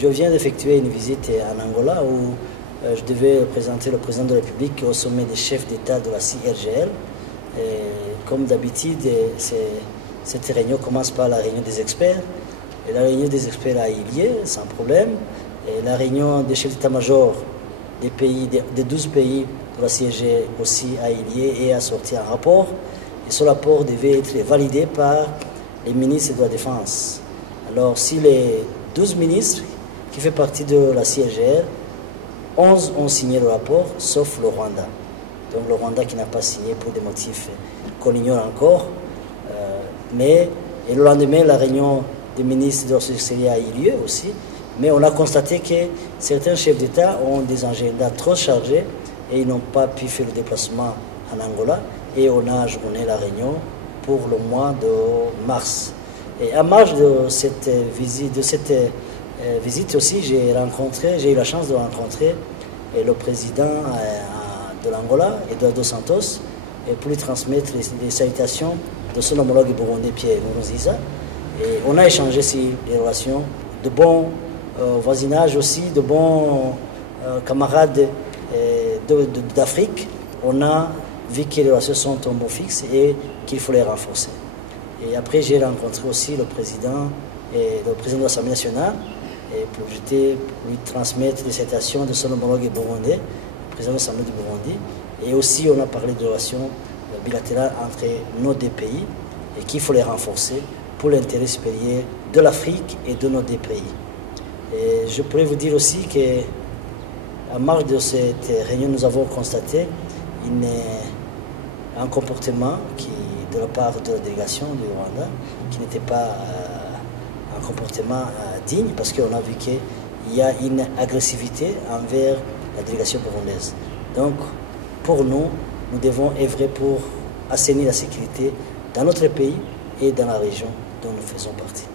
Je viens d'effectuer une visite en Angola où je devais présenter le président de la République au sommet des chefs d'État de la CIRGL. Et comme d'habitude, cette réunion commence par la réunion des experts. Et la réunion des experts a eu lieu sans problème. Et la réunion des chefs d'état-major des 12 pays de la CIRGL aussi a eu lieu et a sorti un rapport. Et ce rapport devait être validé par les ministres de la Défense. Alors, si les 12 ministres qui font partie de la CIRGL, 11 ont signé le rapport, sauf le Rwanda. Donc le Rwanda qui n'a pas signé pour des motifs qu'on ignore encore. Et le lendemain, la réunion des ministres de la société a eu lieu aussi. Mais on a constaté que certains chefs d'État ont des agendas trop chargés et ils n'ont pas pu faire le déplacement en Angola. Et on a ajourné la réunion pour le mois de mars. Et en marge de cette visite aussi, j'ai eu la chance de rencontrer le président de l'Angola, Eduardo dos Santos, et pour lui transmettre les salutations de son homologue burundais Pierre Nkurunziza. Et on a échangé sur les relations de bon voisinage aussi, de bons camarades d'Afrique. On a vu que les relations sont en bon fixe et qu'il faut les renforcer. Et après, j'ai rencontré aussi le président de l'Assemblée nationale et pour lui transmettre les citations de son homologue burundais, le président de l'Assemblée du Burundi. Et aussi, on a parlé de relations bilatérales entre nos deux pays et qu'il faut les renforcer pour l'intérêt supérieur de l'Afrique et de nos deux pays. Et je pourrais vous dire aussi qu'à marge de cette réunion, nous avons constaté un comportement de la part de la délégation du Rwanda qui n'était pas un comportement digne parce qu'on a vu qu'il y a une agressivité envers la délégation burundaise. Donc, pour nous, nous devons œuvrer pour assainir la sécurité dans notre pays et dans la région dont nous faisons partie.